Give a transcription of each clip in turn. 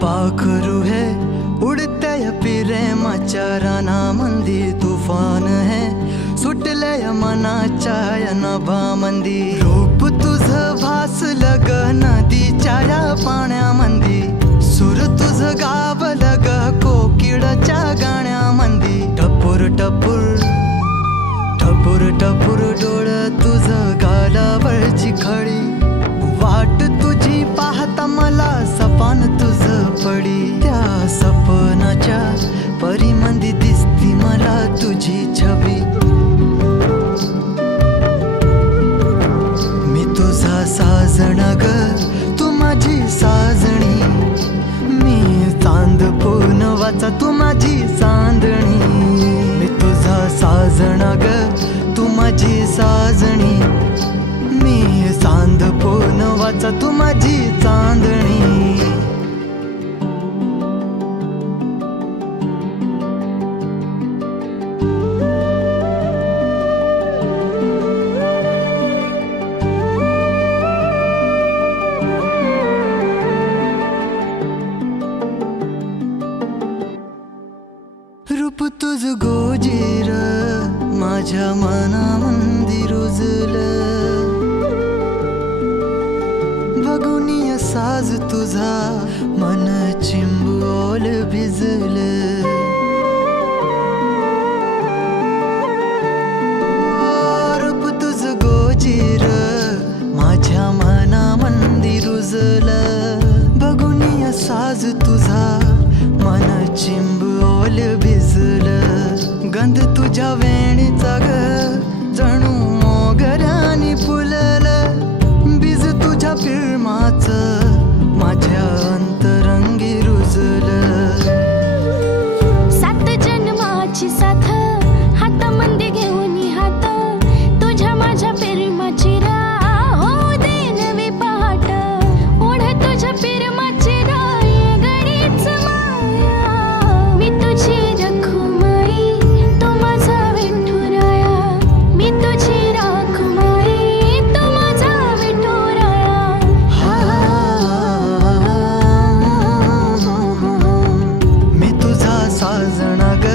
पाखरू है उडते प्रेमाच्या रानामंदी, तुफान है सुटलय मनाच्या या नभामंदी. रूप तुझं भासलं ग नदीच्या या पाण्यामंदी, सूर तुझं गावलं ग कोकिळच्या गाण्यामंदी. टपूर टपूर टपूर टपूर डोळं तुझं गालावरची खडी, वाट तुझी पाहता मला सपान तुझं पडी. त्या सपनाच्या परीमंदी दिसती मला तुझी छबी. मी तुझा साजण ग तू माझी साजणी, मी चांद पूनवाचा तू माझी चांदणी. मी तुझा साजण ग तू माझी साजणी, मी चांद पूनवाचा तू माझी चांदणी. रूप तुझ गोजीर माझ्या मनामंदी रुजलं, बघुनिया साज तुझा मन चिंबोल भिजलं. रूप तुझ गोजीर माझ्या मनामंदी रुजलं, बघुनिया साज तुझा मन चिंबोल भिजलं. गंध तुझ्या वेणीचा ग जणू मोगऱ्यानी फुललं, बीज तुझ्या प्रेमाचं माझ्या अंतरंगी रुजलं. सात जन्माची साथ हातामंदी घेऊन हात, तुझ्या माझ्या प्रेमाची राह हो दे नवी पहाट. ओढ तुझ्या प्रेमाची राह ये गडीच माया. मी तुझी रखुमाई तू माझा विठुराया, मी तुझी रखुमाई तू माझा विठुराया. मी तुझा साजणा ग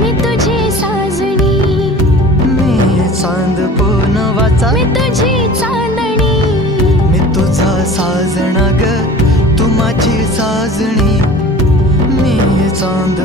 मी तुझी साजणी, मी चांद पूनवाचा मी तुझी चांदणी. मी तुझा साजणा ग तू माझी साजणी, मी चांद